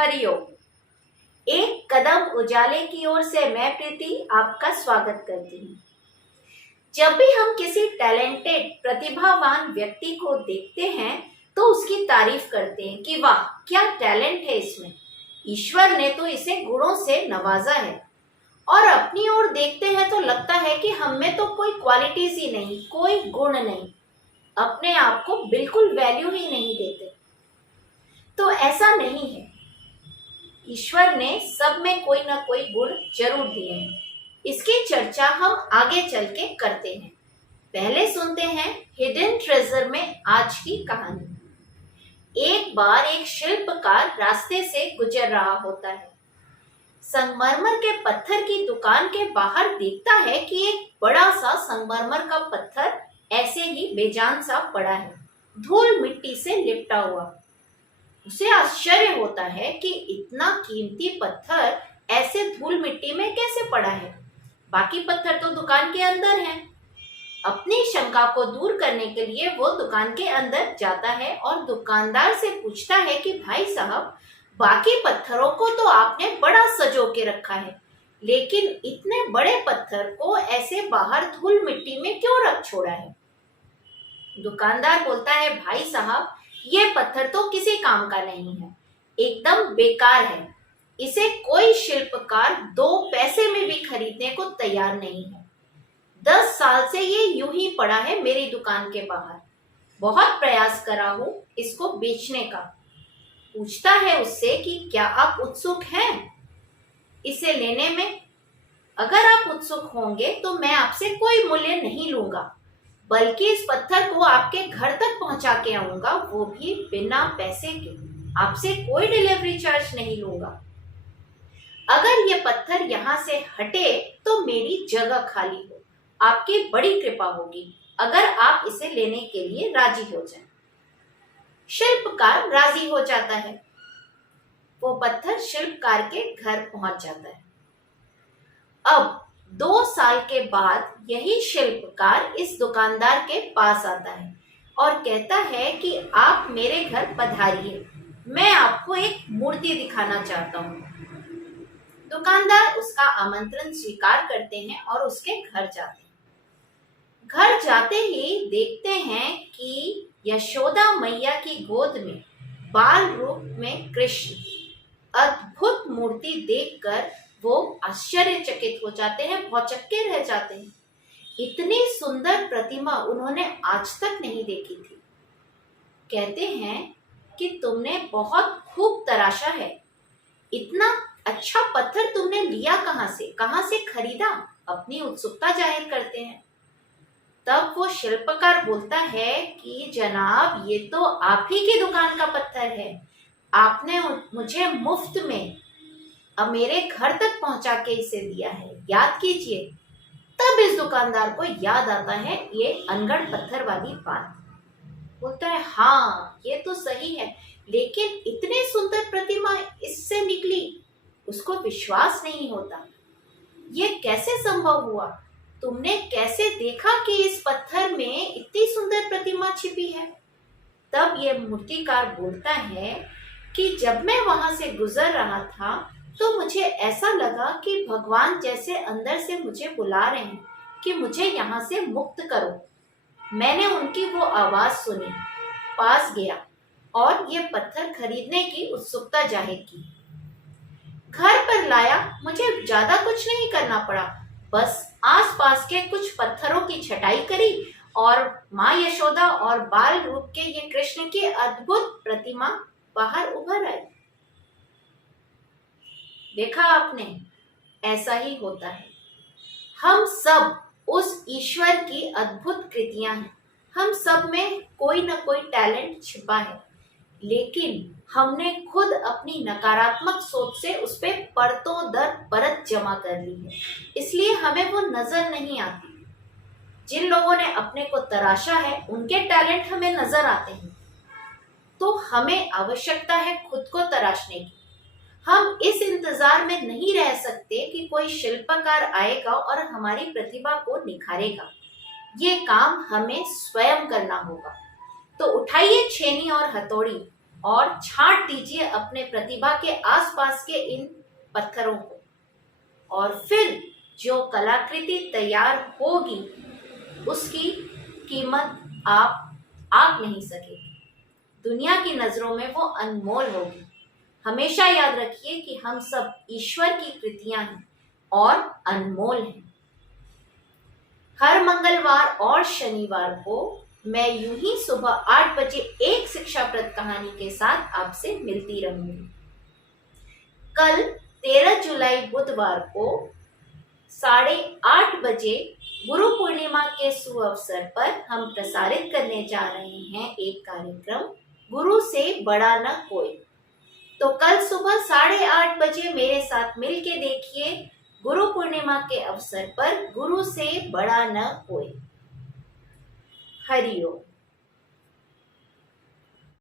हरिओम। एक कदम उजाले की ओर से मैं प्रीति आपका स्वागत करती हूँ। जब भी हम किसी टैलेंटेड प्रतिभावान व्यक्ति को देखते हैं तो उसकी तारीफ करते हैं कि वाह क्या टैलेंट है इसमें, ईश्वर ने तो इसे गुणों से नवाजा है। और अपनी ओर देखते हैं तो लगता है कि हम में तो कोई क्वालिटीज ही नहीं, कोई गुण नहीं, अपने आप को बिल्कुल वैल्यू ही नहीं देते। तो ऐसा नहीं है, ईश्वर ने सब में कोई ना कोई गुण जरूर दिए हैं। इसकी चर्चा हम आगे चल के करते हैं। पहले सुनते हैं हिडन ट्रेजर में आज की कहानी। एक बार एक शिल्पकार रास्ते से गुजर रहा होता है। संगमरमर के पत्थर की दुकान के बाहर देखता है कि एक बड़ा सा संगमरमर का पत्थर ऐसे ही बेजान सा पड़ा है, धूल मिट्टी से लिपटा हुआ। उसे आश्चर्य होता है कि इतना कीमती पत्थर ऐसे धूल मिट्टी में कैसे पड़ा है, बाकी पत्थर तो दुकान के अंदर हैं। अपनी शंका को दूर करने के लिए वो दुकान के अंदर जाता है और दुकानदार से पूछता है कि भाई साहब, बाकी पत्थरों को तो आपने बड़ा सजो के रखा है, लेकिन इतने बड़े पत्थर को ऐसे बाहर धूल मिट्टी में क्यों रख छोड़ा है। दुकानदार बोलता है, भाई साहब ये पत्थर तो किसी काम का नहीं है, एकदम बेकार है, इसे कोई शिल्पकार 2 पैसे में भी खरीदने को तैयार नहीं है। 10 साल से ये यूं ही पड़ा है मेरी दुकान के बाहर, बहुत प्रयास करा हूं इसको बेचने का। पूछता है उससे कि क्या आप उत्सुक हैं इसे लेने में। अगर आप उत्सुक होंगे तो मैं आपसे कोई मूल्य नहीं लूंगा, बल्कि इस पत्थर को आपके घर तक पहुंचा के आऊंगा, वो भी बिना पैसे के, आपसे कोई डिलीवरी चार्ज नहीं लूंगा। अगर ये पत्थर यहाँ से हटे तो मेरी जगह खाली हो, आपकी बड़ी कृपा होगी अगर आप इसे लेने के लिए राजी हो जाएं। शिल्पकार राजी हो जाता है। वो पत्थर शिल्पकार के घर पहुंच जाता है। अब 2 साल के बाद यही शिल्पकार इस दुकानदार के पास आता है और कहता है कि आप मेरे घर पधारिए, मैं आपको एक मूर्ति दिखाना चाहता हूँ। दुकानदार उसका आमंत्रण स्वीकार करते हैं और उसके घर जाते हैं। घर जाते ही देखते हैं कि यशोदा मैया की गोद में बाल रूप में कृष्ण। अद्भुत मूर्ति देखकर वो आश्चर्यचकित हो जाते हैं, भौचक्के रह जाते हैं। इतनी सुंदर प्रतिमा उन्होंने आज तक नहीं देखी थी। कहते हैं कि तुमने बहुत खूब तराशा है, इतना अच्छा पत्थर तुमने लिया कहां से खरीदा, अपनी उत्सुकता जाहिर करते हैं। तब वो शिल्पकार बोलता है कि जनाब ये तो आप ही की दुकान का पत्थर है, आपने मुझे मुफ्त में अब मेरे घर तक पहुंचा के इसे दिया है, याद कीजिए। तब इस दुकानदार को याद आता है ये अनगढ़ पत्थर वाली बात। बोलता है, हाँ ये तो सही है, लेकिन इतनी सुंदर प्रतिमा इससे निकली, उसको विश्वास नहीं होता। ये कैसे संभव हुआ, तुमने कैसे देखा कि इस पत्थर में इतनी सुंदर प्रतिमा छिपी है। तब ये मूर्तिकार बोलता है कि जब मैं वहां से गुजर रहा था तो मुझे ऐसा लगा कि भगवान जैसे अंदर से मुझे बुला रहे हैं कि मुझे यहाँ से मुक्त करो। मैंने उनकी वो आवाज सुनी, पास गया और ये पत्थर खरीदने की उत्सुकता जाहिर की। घर पर लाया, मुझे ज्यादा कुछ नहीं करना पड़ा, बस आसपास के कुछ पत्थरों की छटाई करी और माँ यशोदा और बाल रूप के ये कृष्ण की अद्भुत प्रतिमा बाहर उभर आई। देखा आपने, ऐसा ही होता है। हम सब उस ईश्वर की अद्भुत कृतियां हैं। हम सब में कोई ना कोई टैलेंट छिपा है, लेकिन हमने खुद अपनी नकारात्मक सोच से उस पे परतों दर परत जमा कर ली है, इसलिए हमें वो नजर नहीं आती। जिन लोगों ने अपने को तराशा है उनके टैलेंट हमें नजर आते हैं। तो हमें आवश्यकता है खुद को तराशने की। हम इस इंतजार में नहीं रह सकते कि कोई शिल्पकार आएगा और हमारी प्रतिभा को निखारेगा। ये काम हमें स्वयं करना होगा। तो उठाइए छेनी और हथौड़ी और छांट दीजिए अपने प्रतिभा के आसपास के इन पत्थरों को, और फिर जो कलाकृति तैयार होगी उसकी कीमत आप आंक नहीं सकेंगे। दुनिया की नजरों में वो अनमोल होगी। हमेशा याद रखिए कि हम सब ईश्वर की कृतियां हैं और अनमोल हैं। हर मंगलवार और शनिवार को मैं यूं ही सुबह 8 बजे एक शिक्षाप्रद कहानी के साथ आपसे मिलती रहूंगी। कल 13 जुलाई बुधवार को 8:30 बजे गुरु पूर्णिमा के सुअवसर पर हम प्रसारित करने जा रहे हैं एक कार्यक्रम, गुरु से बड़ा न कोई। तो कल सुबह 8:30 बजे मेरे साथ मिलके देखिए गुरु पूर्णिमा के अवसर पर गुरु से बड़ा न कोई। हरि ओम।